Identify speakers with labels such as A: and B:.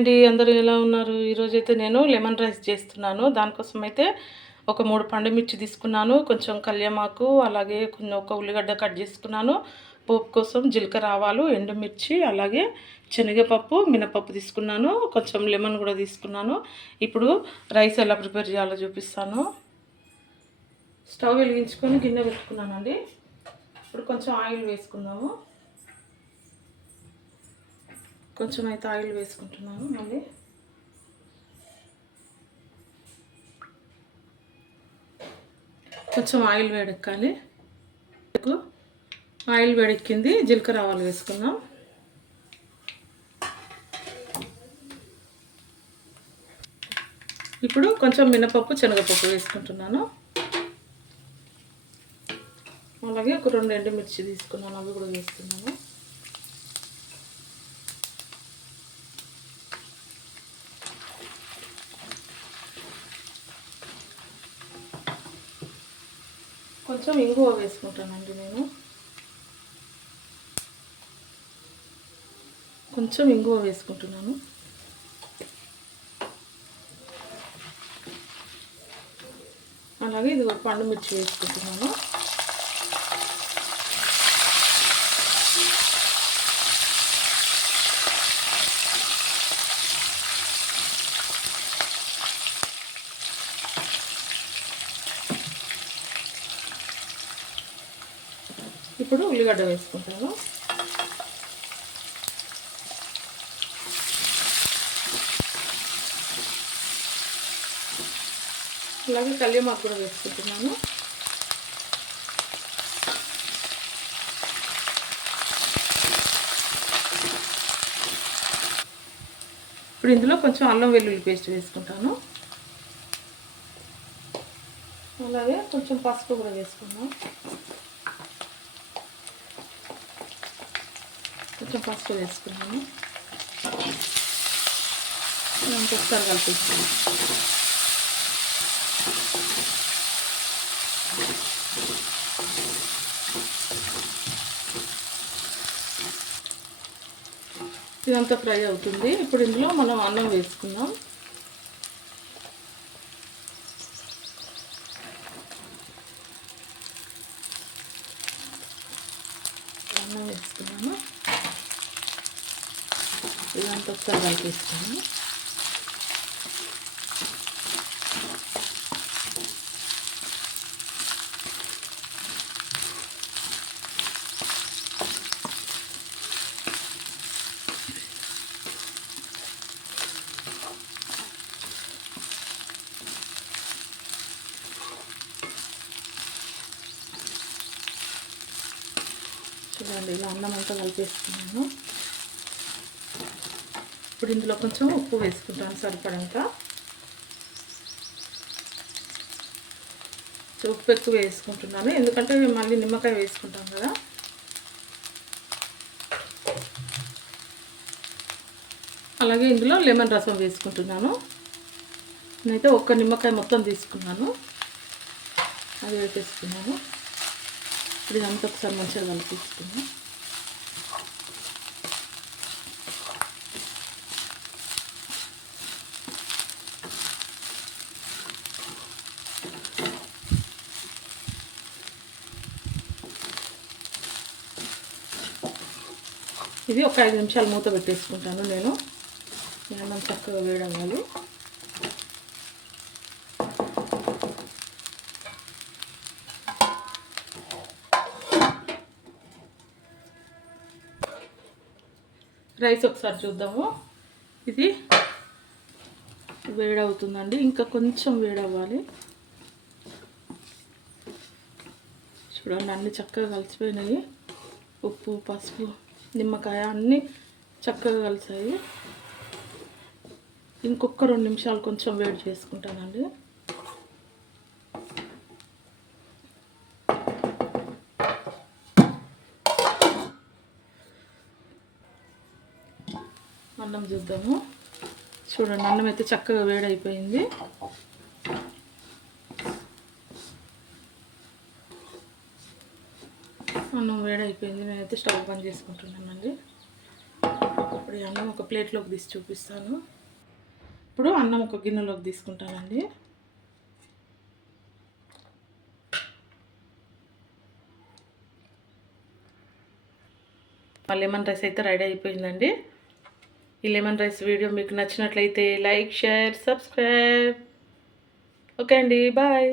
A: అండి అందరూ ఎలా ఉన్నారు? ఈరోజు అయితే నేను లెమన్ రైస్ చేస్తున్నాను. దానికోసం అయితే ఒక మూడు పండుమిర్చి తీసుకున్నాను. కొంచెం కళ్యామాకు అలాగే కొంచెం ఒక ఉల్లిగడ్డ కట్ చేసుకున్నాను. పోపు కోసం జీలకర్ర ఆవాలు ఎండుమిర్చి అలాగే శనగపప్పు మినపప్పు తీసుకున్నాను. కొంచెం లెమన్ కూడా తీసుకున్నాను. ఇప్పుడు రైస్ ఎలా ప్రిపేర్ చేయాలో చూపిస్తాను. స్టవ్ వెలిగించుకొని గిన్నె పెట్టుకున్నానండి. ఇప్పుడు కొంచెం ఆయిల్ వేసుకుందాము. కొంచెం అయితే ఆయిల్ వేసుకుంటున్నాను మళ్ళీ. కొంచెం ఆయిల్ వేడెక్కాలి. ఆయిల్ వేడెక్కింది. జీలకర్ర ఆవాలు వేసుకుందాం. ఇప్పుడు కొంచెం మినపప్పు శనగపప్పు వేసుకుంటున్నాను. అలాగే ఒక రెండు ఎండుమిర్చి తీసుకున్నాను. అవి కూడా వేస్తున్నాను. కొంచెం ఇంగువ వేసుకుంటానండి నేను. కొంచెం ఇంగువ వేసుకుంటున్నాను. అలాగే ఇది ఒక పండు మిర్చి వేసుకుంటున్నాను. ఇప్పుడు ఉల్లిగడ్డ వేసుకుంటాను. అలాగే కళ్యామాకు కూడా వేసుకుంటున్నాను. ఇప్పుడు ఇందులో కొంచెం అల్లం వెల్లుల్లి పేస్ట్ వేసుకుంటాను. అలాగే కొంచెం పసుపు కూడా వేసుకుందాం. కొంచెం పసుపు వేసుకున్నాము ఒకసారి కలిపిస్తాము ఇదంతా ఫ్రై అవుతుంది. ఇప్పుడు ఇందులో మనం అన్నం వేసుకుందాం. అన్నం వేసుకున్నాము ఇదంతా ఒకసారి కలిపిస్తాను. చూడండి ఇలా అన్నం అంతా కలిపేసుకున్నాను ఇప్పుడు ఇందులో కొంచెం ఉప్పు వేసుకుంటాను సరిపడంత. ఉప్పు ఎక్కువ వేసుకుంటున్నాను. ఎందుకంటే మళ్ళీ నిమ్మకాయ వేసుకుంటాం కదా. అలాగే ఇందులో లెమన్ రసం వేసుకుంటున్నాను. నేనైతే ఒక్క నిమ్మకాయ మొత్తం తీసుకున్నాను. అది వేసేసుకున్నాను ఇప్పుడు అంత ఒకసారి మంచిగా కలిపిస్తున్నాను ఇది ఒక ఐదు నిమిషాలు మూత పెట్టేసుకుంటాను నేను. అన్నం చక్కగా వేయడం రైస్ ఒకసారి చూద్దాము. ఇది వేడవుతుందండి. ఇంకా కొంచెం వేడవ్వాలి. చూడండి అన్నీ చక్కగా కలిసిపోయినాయి. ఉప్పు పసుపు. నిమ్మకాయ అన్నీ చక్కగా కలిసాయి. ఇంకొక రెండు నిమిషాలు కొంచెం వేడి చేసుకుంటానండి. అన్నం చూద్దాము. చూడండి అన్నం అయితే చక్కగా వేడైపోయింది. అన్నం వేడైపోయింది. నేనైతే స్టవ్ బంద్ చేసుకుంటున్నానండి. ఇప్పుడు ఈ అన్నం ఒక ప్లేట్లోకి తీసి చూపిస్తాను. ఇప్పుడు అన్నం ఒక గిన్నెలోకి తీసుకుంటానండి. మా లెమన్ రైస్ అయితే రెడీ అయిపోయిందండి. ఈ లెమన్ రైస్ వీడియో మీకు నచ్చినట్లయితే లైక్ షేర్ సబ్స్క్రైబ్. ఓకే అండి బాయ్.